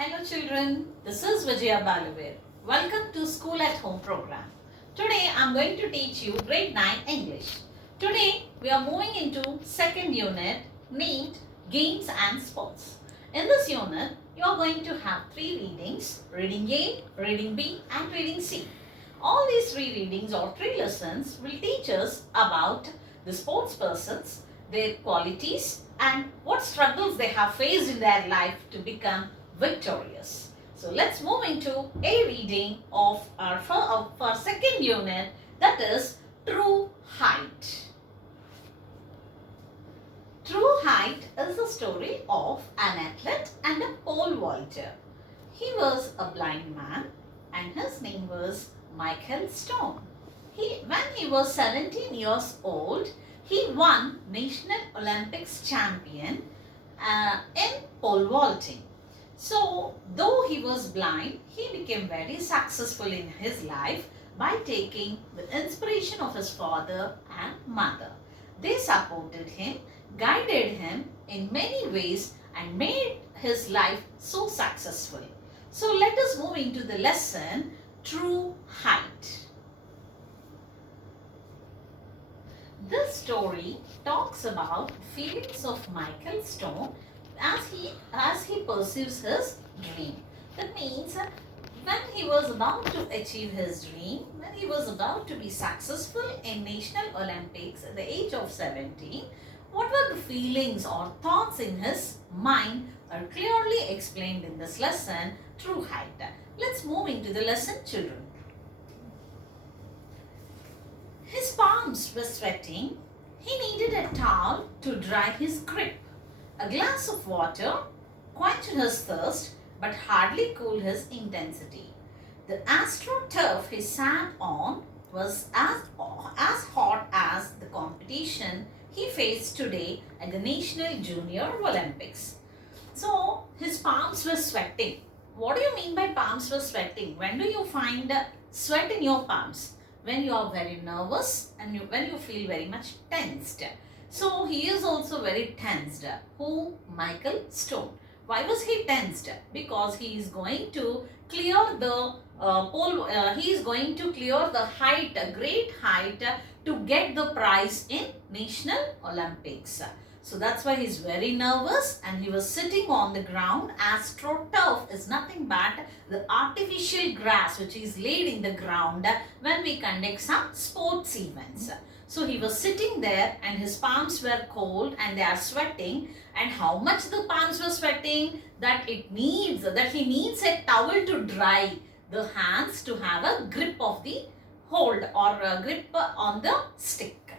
Hello children, this is Vijaya Baluvir. Welcome to School at Home program. Today I am going to teach you grade 9 English. Today we are moving into second unit named Games and Sports. In this unit you are going to have 3 readings, reading A, reading B and reading C. All these 3 readings or 3 lessons will teach us about the sports persons, their qualities and what struggles they have faced in their life to become victorious. So let's move into a reading of our second unit, that is True Height. True Height is the story of an athlete and a pole vaulter. He was a blind man and his name was Michael Stone. When he was 17 years old, he won National Olympics champion in pole vaulting. So, though he was blind, he became very successful in his life by taking the inspiration of his father and mother. They supported him, guided him in many ways and made his life so successful. So, let us move into the lesson True Height. This story talks about feelings of Michael Stone as he pursues his dream. That means when he was about to achieve his dream, when he was about to be successful in National Olympics at the age of 17, what were the feelings or thoughts in his mind are clearly explained in this lesson, True Height. Let's move into the lesson, children. His palms were sweating. He needed a towel to dry his grip. A glass of water quenched his thirst but hardly cooled his intensity. The AstroTurf he sat on was as hot as the competition he faced today at the National Junior Olympics. So, his palms were sweating. What do you mean by palms were sweating? When do you find sweat in your palms? When you are very nervous and when you feel very much tensed. So he is also very tensed. Who? Michael Stone. Why was he tensed? Because he is going to clear the he is going to clear the height, great height to get the prize in National Olympics. So that's why he is very nervous and he was sitting on the ground. AstroTurf is nothing but the artificial grass which is laid in the ground when we conduct some sports events. So he was sitting there and his palms were cold and they are sweating. And how much the palms were sweating? That he needs a towel to dry the hands to have a grip of the hold or a grip on the stick.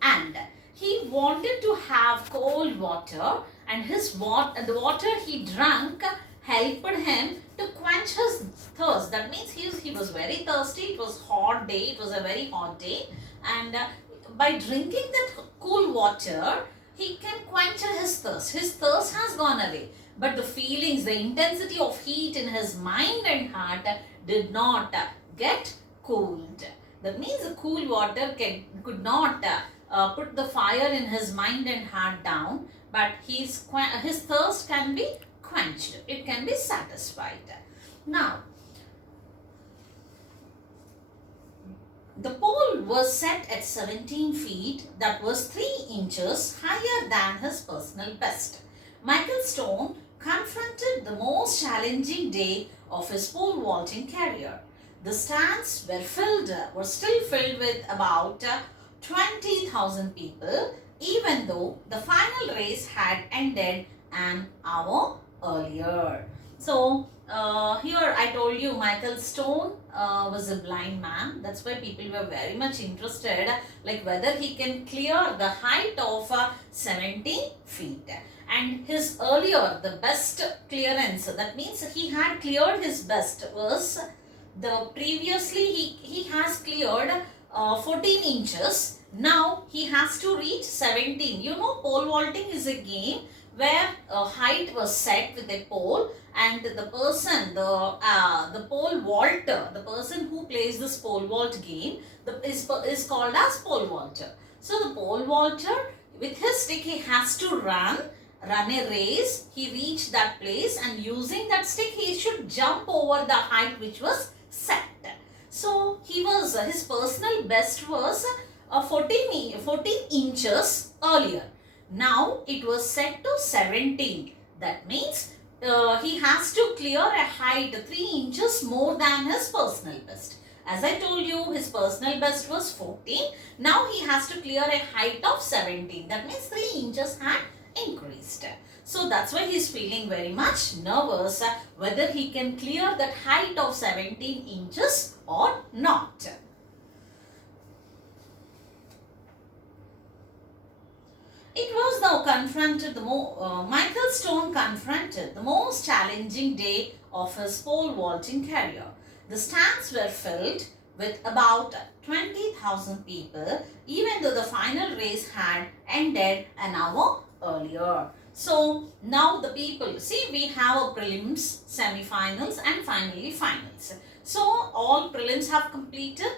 And he wanted to have cold water and the water he drank helped him to quench his thirst. That means he was very thirsty. It was hot day. It was a very hot day. And by drinking that cool water, he can quench his thirst. His thirst has gone away. But the feelings, the intensity of heat in his mind and heart did not get cooled. That means the cool water could not put the fire in his mind and heart down, but his thirst can be quenched. It can be satisfied. Now, the pole was set at 17 feet, that was 3 inches higher than his personal best. Michael Stone confronted the most challenging day of his pole vaulting career. The stands were still filled with about 20,000 people, even though the final race had ended an hour earlier. So, here I told you Michael Stone was a blind man. That's why people were very much interested, like whether he can clear the height of 17 feet. And his earlier, the best clearance, that means he had cleared his best, was previously he has cleared 14 inches. Now he has to reach 17. You know, pole vaulting is a game where a height was set with a pole and the person, the pole vaulter, the person who plays this pole vault game is called as pole vaulter. So the pole vaulter, with his stick he has to run run a race. He reached that place and using that stick he should jump over the height which was set. So his personal best was 14 inches earlier. Now it was set to 17. That means he has to clear a height 3 inches more than his personal best. As I told you, his personal best was 14. Now he has to clear a height of 17. That means 3 inches had increased. So that's why he's feeling very much nervous whether he can clear that height of 17 inches or not. It was now Michael Stone confronted the most challenging day of his pole vaulting career. The stands were filled with about 20,000 people, even though the final race had ended an hour earlier. So now the people, see, we have a prelims, semi-finals and finally finals. So all prelims have completed,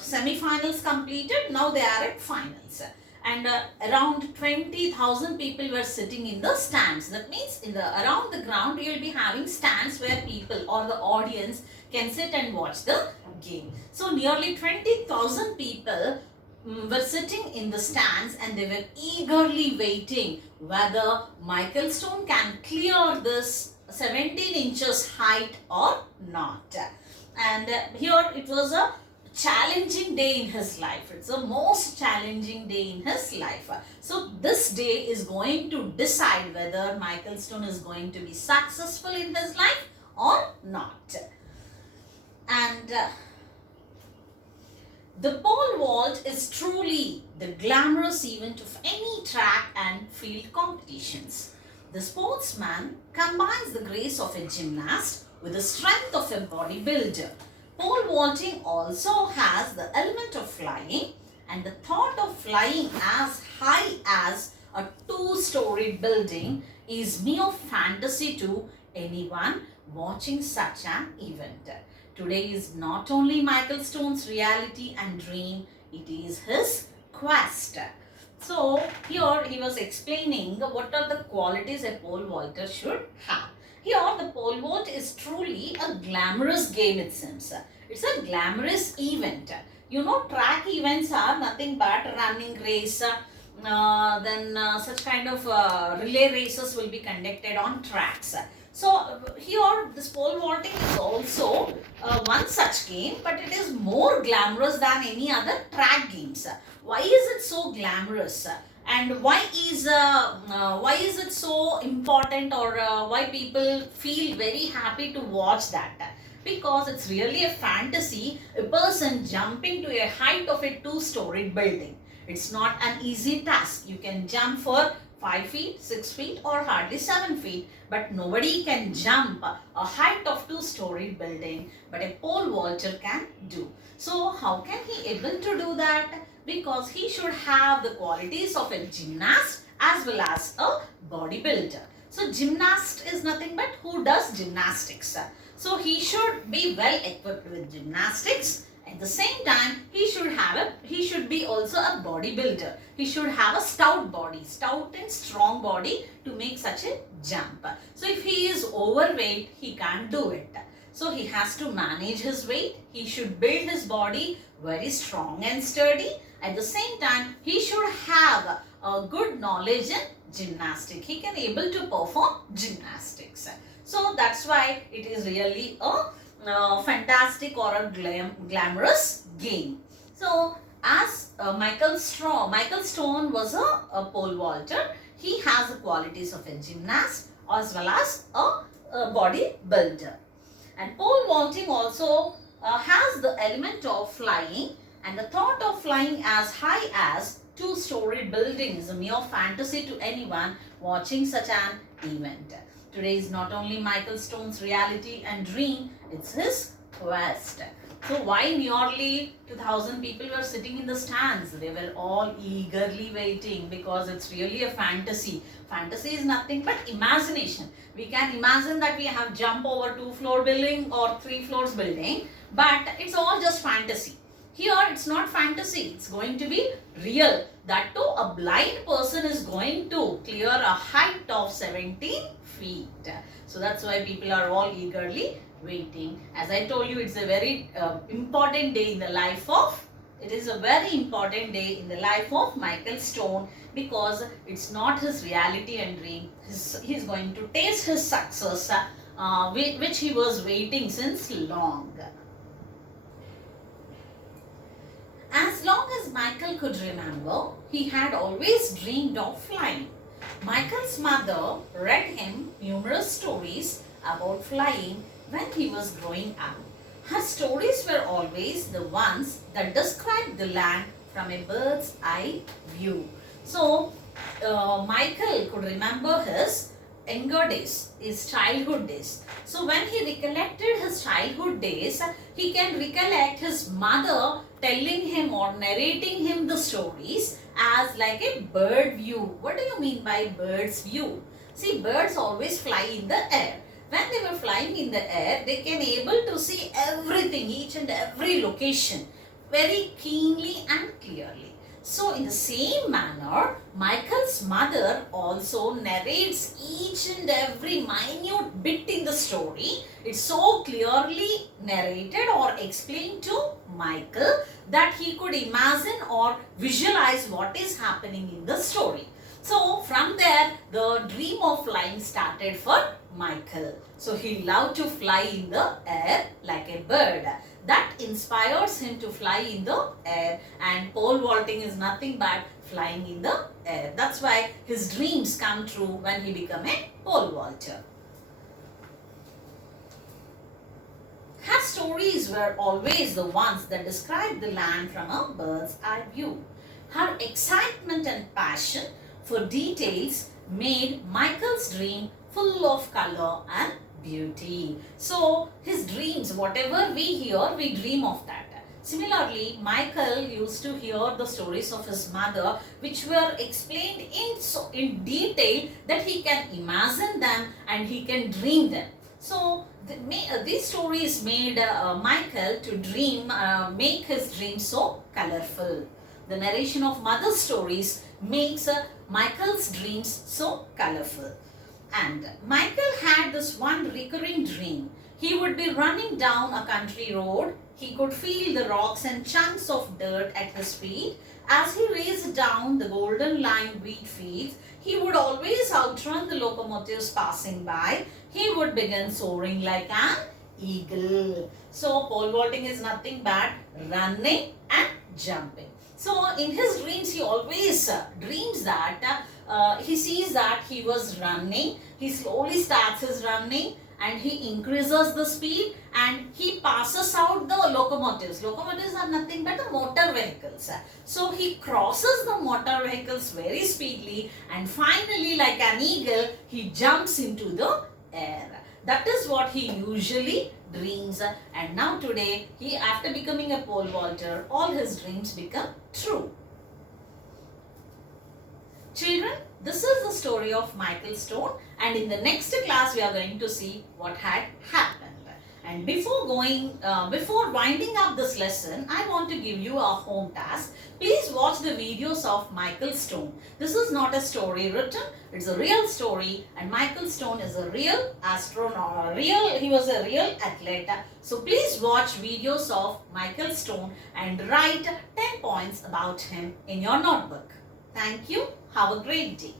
semi-finals completed, now they are at finals. And around 20,000 people were sitting in the stands. That means around the ground you will be having stands where people or the audience can sit and watch the game. So nearly 20,000 people were sitting in the stands and they were eagerly waiting whether Michael Stone can clear this 17 inches height or not. And here it was a challenging day in his life. It's the most challenging day in his life. So this day is going to decide whether Michael Stone is going to be successful in his life or not. And the pole vault is truly the glamorous event of any track and field competitions. The sportsman combines the grace of a gymnast with the strength of a bodybuilder. Pole vaulting also has the element of flying, and the thought of flying as high as a 2-storied building is mere fantasy to anyone watching such an event. Today is not only Michael Stone's reality and dream, it is his quest. So here he was explaining what are the qualities a pole vaulter should have. Here the pole vault is truly a glamorous game, it seems. It's a glamorous event. You know, track events are nothing but running race, such kind of relay races will be conducted on tracks. So here this pole vaulting is also one such game, but it is more glamorous than any other track games. Why is it so glamorous? And why is it so important, or why people feel very happy to watch that? Because it's really a fantasy, a person jumping to a height of a 2-storied building. It's not an easy task. You can jump for 5 feet, 6 feet or hardly 7 feet. But nobody can jump a height of 2-storied building. But a pole vaulter can do. So how can he able to do that? Because he should have the qualities of a gymnast as well as a bodybuilder. So gymnast is nothing but who does gymnastics. So he should be well equipped with gymnastics. At the same time, he should be also a bodybuilder. He should have a stout body, stout and strong body to make such a jump. So if he is overweight, he can't do it. So he has to manage his weight. He should build his body very strong and sturdy. At the same time, he should have a good knowledge in gymnastics. He can able to perform gymnastics. So that's why it is really a fantastic or a glamorous game. So as Michael Stone was a pole vaulter, he has the qualities of a gymnast as well as a bodybuilder. And pole vaulting also has the element of flying, and the thought of flying as high as 2-storied building is a mere fantasy to anyone watching such an event. Today is not only Michael Stone's reality and dream, it's his quest. So why nearly 2,000 people were sitting in the stands? They were all eagerly waiting because it's really a fantasy. Fantasy is nothing but imagination. We can imagine that we have jump over 2-floor building or 3 floors building, but it's all just fantasy. Here it's not fantasy, it's going to be real. That too, a blind person is going to clear a height of 17 feet. So that's why people are all eagerly waiting. As I told you, it's a very important day in the life of it is a very important day in the life of Michael Stone, because it's not his reality and dream. He's going to taste his success, which he was waiting since long. As long as Michael could remember, he had always dreamed of flying. Michael's mother read him numerous stories about flying when he was growing up. Her stories were always the ones that described the land from a bird's eye view. So, Michael could remember his younger days, his childhood days. So, when he recollected his childhood days, he can recollect his mother telling him or narrating him the stories as like a bird view. What do you mean by bird's view? See, birds always fly in the air. When they were flying in the air, they can able to see everything, each and every location very keenly and clearly. So in the same manner, Michael's mother also narrates each and every minute bit in the story. It's so clearly narrated or explained to Michael that he could imagine or visualize what is happening in the story. So from there, the dream of flying started for Michael. So he loved to fly in the air like a bird. That inspires him to fly in the air, and pole vaulting is nothing but flying in the air. That's why his dreams come true when he become a pole vaulter. Her stories were always the ones that described the land from a bird's eye view. Her excitement and passion for details made Michael's dream full of color and beauty. So his dreams, whatever we hear, we dream of that. Similarly, Michael used to hear the stories of his mother, which were explained in detail that he can imagine them and he can dream them. So these stories made Michael to dream, make his dreams so colorful. The narration of mother's stories makes Michael's dreams so colorful. And Michael had this one recurring dream. He would be running down a country road. He could feel the rocks and chunks of dirt at his feet. As he raced down the golden lined wheat fields, he would always outrun the locomotives passing by. He would begin soaring like an eagle. So pole vaulting is nothing but running and jumping. So in his dreams, he always dreams that he sees that he was running. He slowly starts his running and he increases the speed and he passes out the locomotives. Locomotives are nothing but the motor vehicles. So he crosses the motor vehicles very speedily and finally, like an eagle, he jumps into the air. That is what he usually dreams, and now today, after becoming a pole vaulter, all his dreams become true. Children, this is the story of Michael Stone, and in the next class we are going to see what had happened. And before winding up this lesson, I want to give you a home task. Please watch the videos of Michael Stone. This is not a story written, it's a real story, and Michael Stone is a real astronaut, he was a real athlete. So please watch videos of Michael Stone and write 10 points about him in your notebook. Thank you. Have a great day.